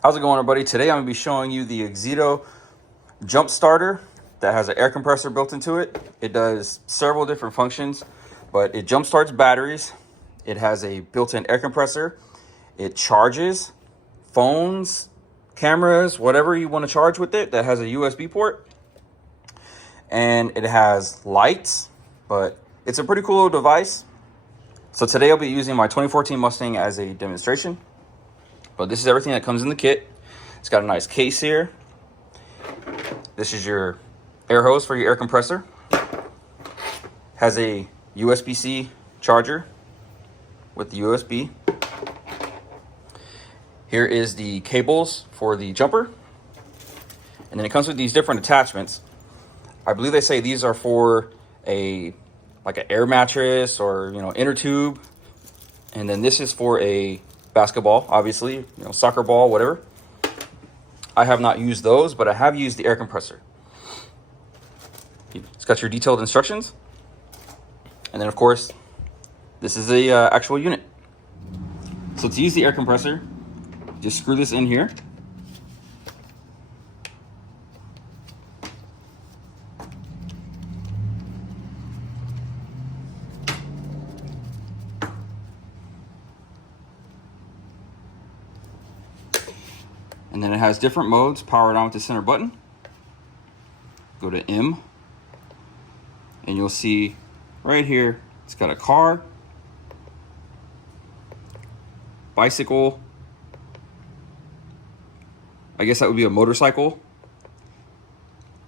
How's it going, everybody? Today I'm going to be showing you the Auxito jump starter that has an air compressor built into it. It does several different functions, but it jump starts batteries. It has a built-in air compressor. It charges phones, cameras, whatever you want to charge with it that has a USB port. And it has lights, but it's a pretty cool little device. So today I'll be using my 2014 Mustang as a demonstration. But this is everything that comes in the kit. It's got a nice case here. This is your air hose for your air compressor. Has a USB-C charger with the USB. Here is the cables for the jumper. And then it comes with these different attachments. I believe they say these are for like an air mattress or inner tube. And then this is for a basketball, obviously, soccer ball, whatever. I have not used those, but I have used the air compressor. It's got your detailed instructions. And then, of course, this is a actual unit. So to use the air compressor, just screw this in here. And then it has different modes, powered on with the center button. Go to M, and you'll see right here, it's got a car, bicycle, I guess that would be a motorcycle,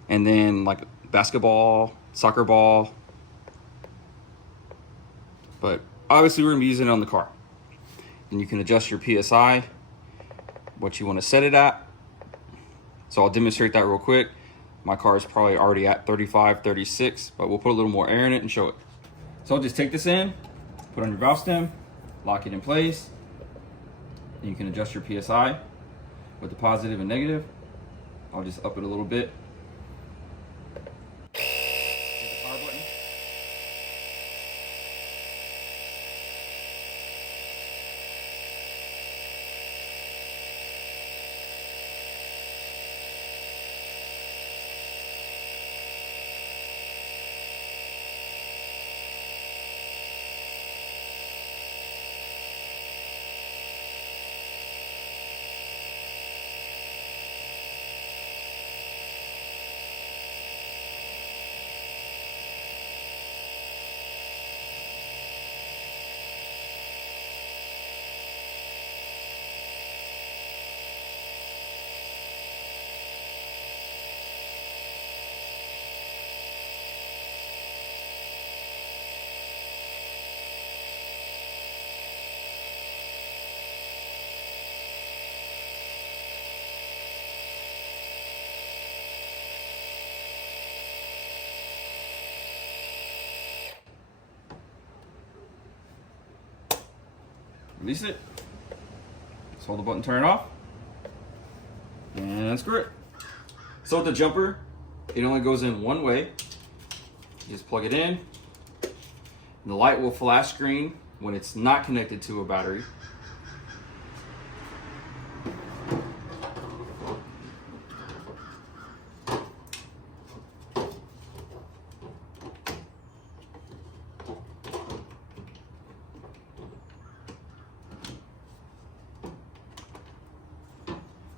and then like basketball, soccer ball. But obviously we're gonna be using it on the car. And you can adjust your PSI, what you want to set it at. So I'll demonstrate that real quick. My car is probably already at 35, 36, but we'll put a little more air in it and show it. So I'll just take this in, put on your valve stem, lock it in place. And you can adjust your PSI with the positive and negative. I'll just up it a little bit. Hit the power button. Release it. Just hold the button, turn it off, and screw it. So with the jumper, it only goes in one way. You just plug it in. And the light will flash green when it's not connected to a battery.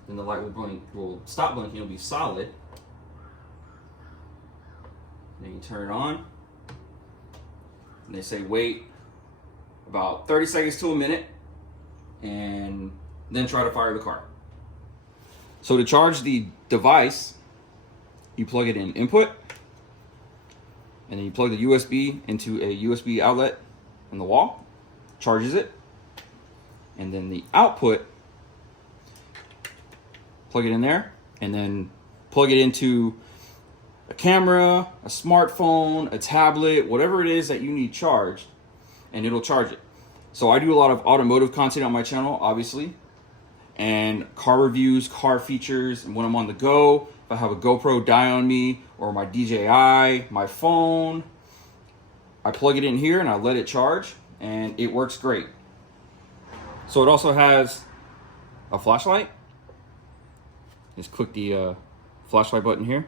Then the light will stop blinking, it'll be solid. Then you turn it on. And they say wait about 30 seconds to a minute and then try to fire the car. So to charge the device, you plug it in input, and then you plug the USB into a USB outlet in the wall, charges it, and then the output, plug it in there, and then plug it into a camera, a smartphone, a tablet, whatever it is that you need charged, and it'll charge it. So I do a lot of automotive content on my channel, obviously, and car reviews, car features, and when I'm on the go, if I have a GoPro die on me, or my DJI, my phone, I plug it in here and I let it charge, and it works great. So it also has a flashlight, Just click the flashlight button here,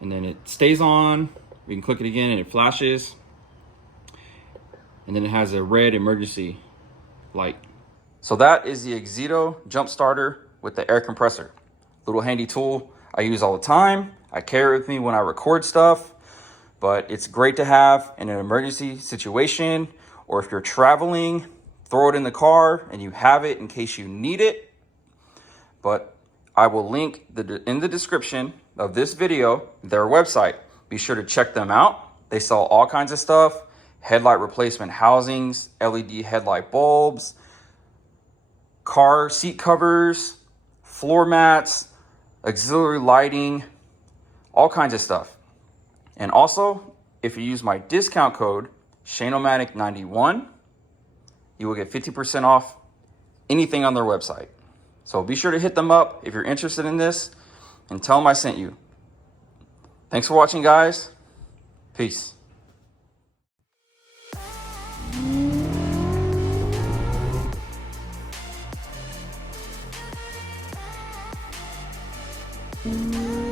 and then it stays on. We can click it again and it flashes. And then it has a red emergency light. So that is the Auxito jump starter with the air compressor. Little handy tool I use all the time. I carry it with me when I record stuff, but it's great to have in an emergency situation, or if you're traveling, throw it in the car and you have it in case you need it. But I will link in the description of this video their website. Be sure to check them out. They sell all kinds of stuff: headlight replacement housings, LED headlight bulbs, car seat covers, floor mats, auxiliary lighting, all kinds of stuff. And also, if you use my discount code ShaneOmatic91, you will get 50% off anything on their website. So be sure to hit them up if you're interested in this, and tell them I sent you. Thanks for watching, guys. Peace. Mm-hmm.